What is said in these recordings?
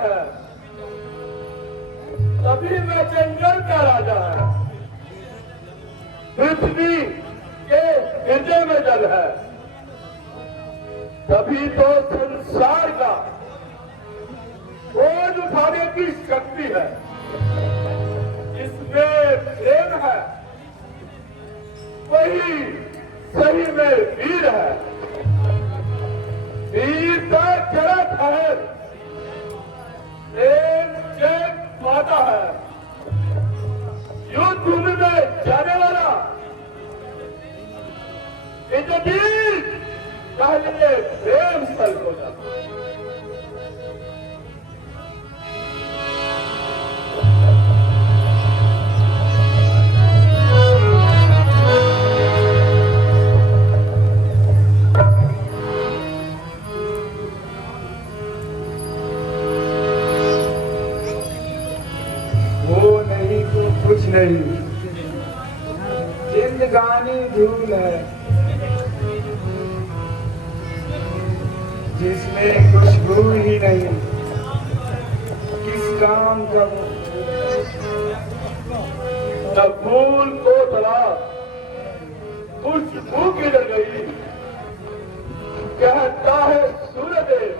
है, तभी मैं जंगल का राजा है। पृथ्वी के हृदय में जल है, तभी तो संसार का बोझ उठाने की शक्ति है। इसमें प्रेम है, वही सही में वीर है। वीरता जड़त है, प्रेम जय पाता है। युद्ध में जाने वाला इंद्रजीत पहले प्रेम स्थल को जाता। वो नहीं तो कुछ नहीं, जिंदगानी धूल है जिसमें खुशबू ही नहीं, किस काम का जब फूल को तला खुशबू किधर गई, कहता है सूर्यदेव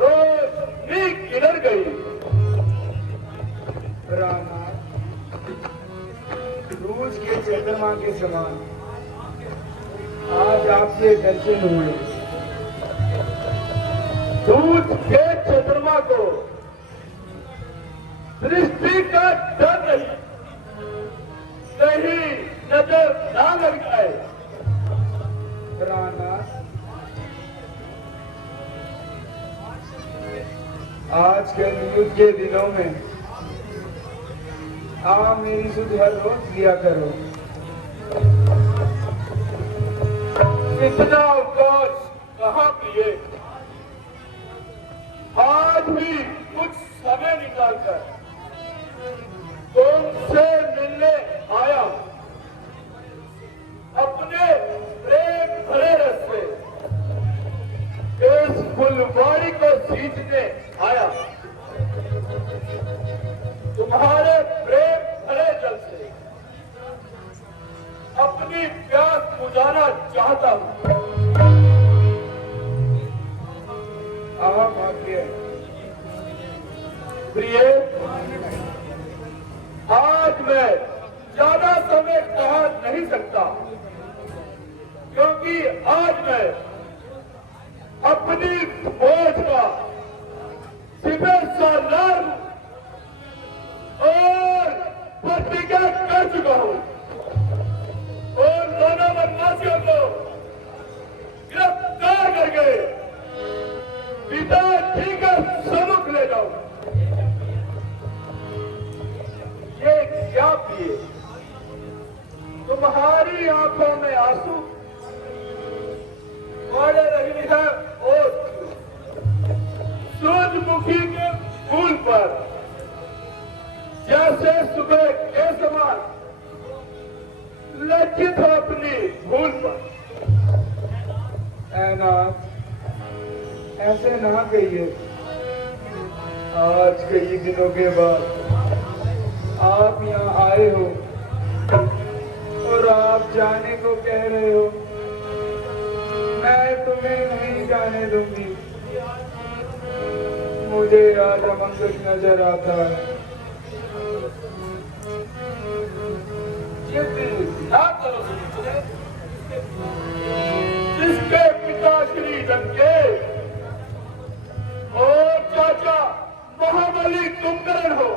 रोशनी किधर गई। रामा रोज के चंद्रमा के समान आज आपके दर्शन हुए। दूध के चंद्रमा को दृष्टि का डर नहीं, कहीं नजर ना लग जाए। राना आज के युद्ध के दिनों में आप मेरी सुध हर रोज लिया करो। इतना अवकाश कहाँ किए, आज भी कुछ समय निकालकर तुमसे मिलने आया। अपने प्रेम भरे रस से इस फुलवाड़ी को सींचने आया। तुम्हारे प्रेम भरे जल से अपनी प्यास बुझाना चाहता हूं। आप आज्ञा। प्रिय, आज मैं ज्यादा समय कहा नहीं सकता, क्योंकि आज मैं अपनी फौज का सिपहसालार और प्रतिज्ञा कर चुका हूं और दोनों बदमाशियों को गिरफ्तार करके पिताजी का सम्मुख ले जाऊं। ये क्या पिए, तुम्हारी आंखों में आंसू पड़ रही है और सूरजमुखी के फूल पर जैसे सुबह के समान लज्जित हो अपनी भूल पर। ऐनाथ ऐसे ना कहिए। आज कई दिनों के बाद आप यहाँ आए हो और आप जाने को कह रहे हो। मैं तुम्हें नहीं जाने दूंगी। मुझे राजा मंगल नजर आता है। ना करो जिसके पिता श्री लंके और चाचा महाबली कुंभकर्ण हो,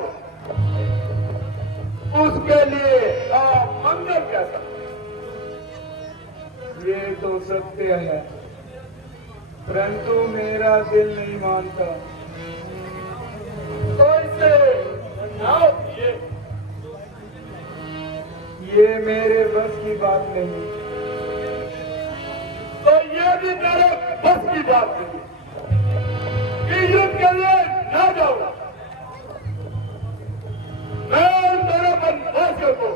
उसके लिए आप मंगल कैसा। ये तो सत्य है, परंतु मेरा दिल नहीं मानता। तो इसे ना किए, ये मेरे बस की बात नहीं। तो ये भी मेरे बस की बात नहीं कि युद्ध के लिए ना जाऊंगा। मैं मेरे बंधुओं को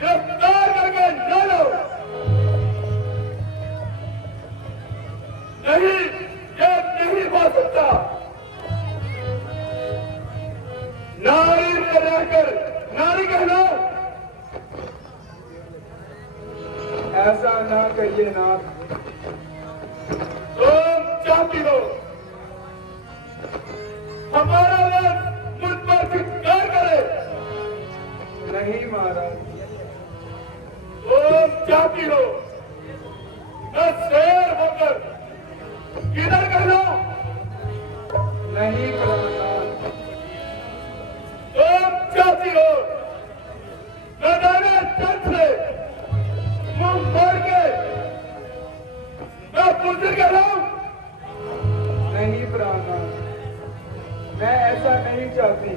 गिरफ्तार करके न लाऊं। नहीं, ये नहीं हो सकता ऐसा ना कहिए नाथ। तुम चाहती हो हमारा वंश मुझ पर धिक्कार करे? नहीं महाराज। तुम चाहती हो मैं शेर होकर किधर कहलाऊं? नहीं प्राणनाथ। तुम चाहती हो मैदान जंग से मुंह मोड़ के मैं बुजुर्ग कहलाऊं? नहीं प्राणनाथ, मैं ऐसा नहीं चाहती।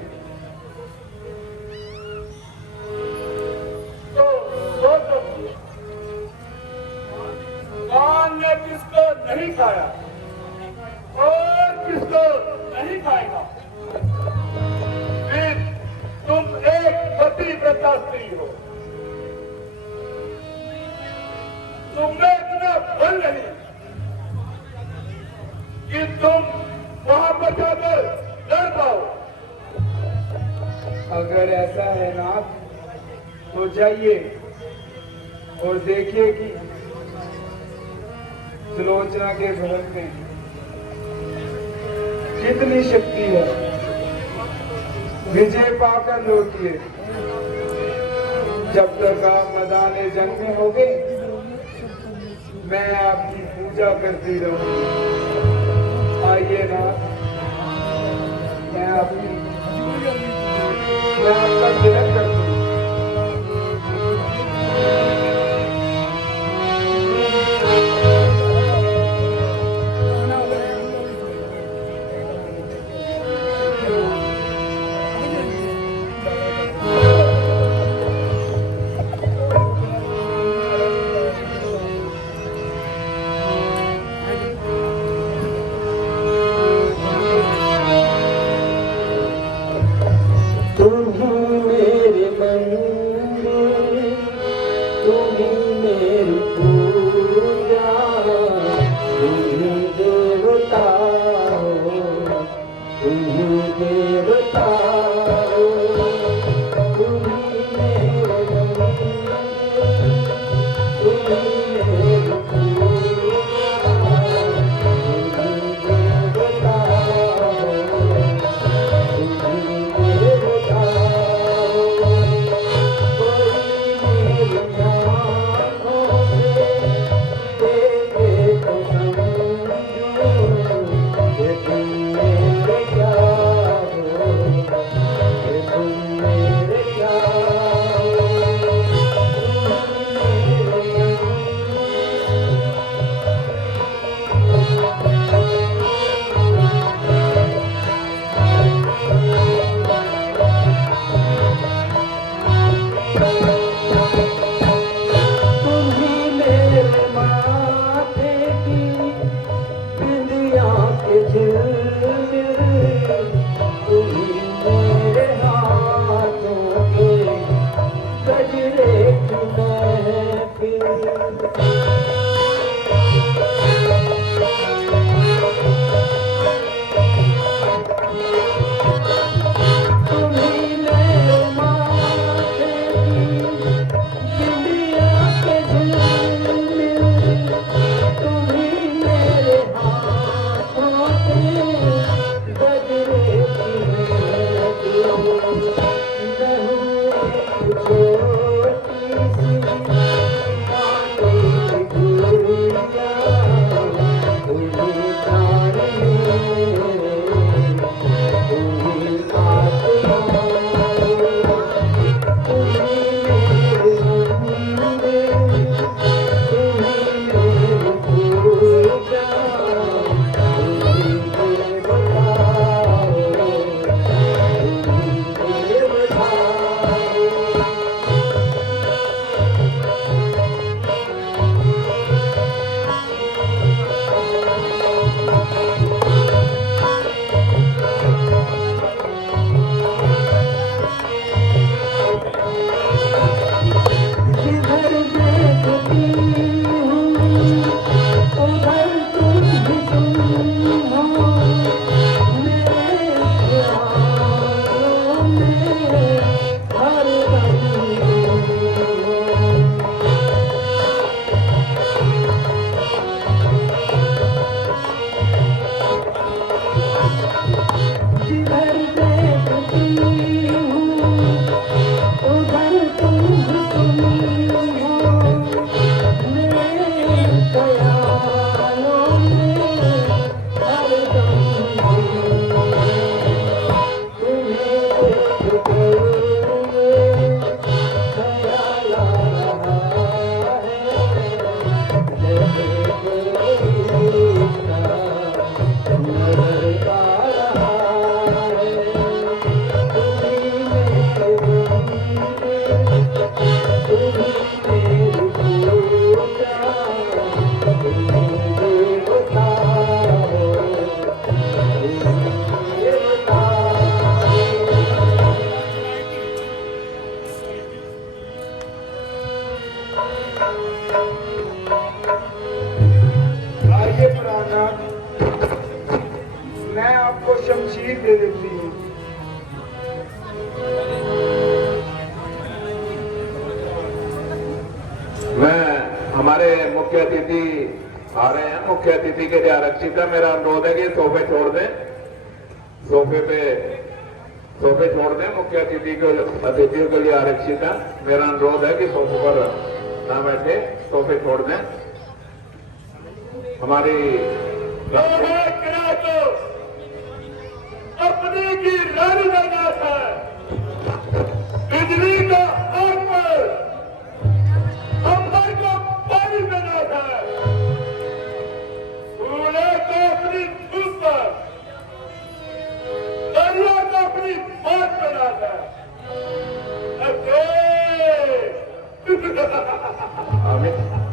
तो सोचो, कान ने किसको नहीं खाया और किसको नहीं खाएगा? फिर तुम एक पतिव्रता स्त्री हो। तुमने इतना बल नहीं कि तुम वहां पर जाकर लड़ पाओ। अगर ऐसा है नाथ तो जाइए और देखिए कि सुलोचना के भवन में कितनी शक्ति है। विजय पाकर लौटिए। जब तक आप मैदान जंग में होगे मैं आपकी पूजा करती रहूंगी। आइए नाथ, मैं आपका तिलक कर दूं। आइए प्राणनाथ, मैं आपको शमशीर दे देती हूँ। हमारे मुख्य अतिथि आ रहे हैं, मुख्य अतिथि के लिए आरक्षित है। मेरा अनुरोध है कि सोफे छोड़ दें, सोफे छोड़ दें। मुख्य अतिथियों के लिए आरक्षित है। मेरा अनुरोध है कि सोफे पर ना बैठे, सोफे छोड़ दें। हमारी अपनी की रानी लगा है, बिजली का अंबर, अंबर को पानी बना है, सूर्य को अपनी धूप पर, दरिया को अपनी बात बना है। आमीन।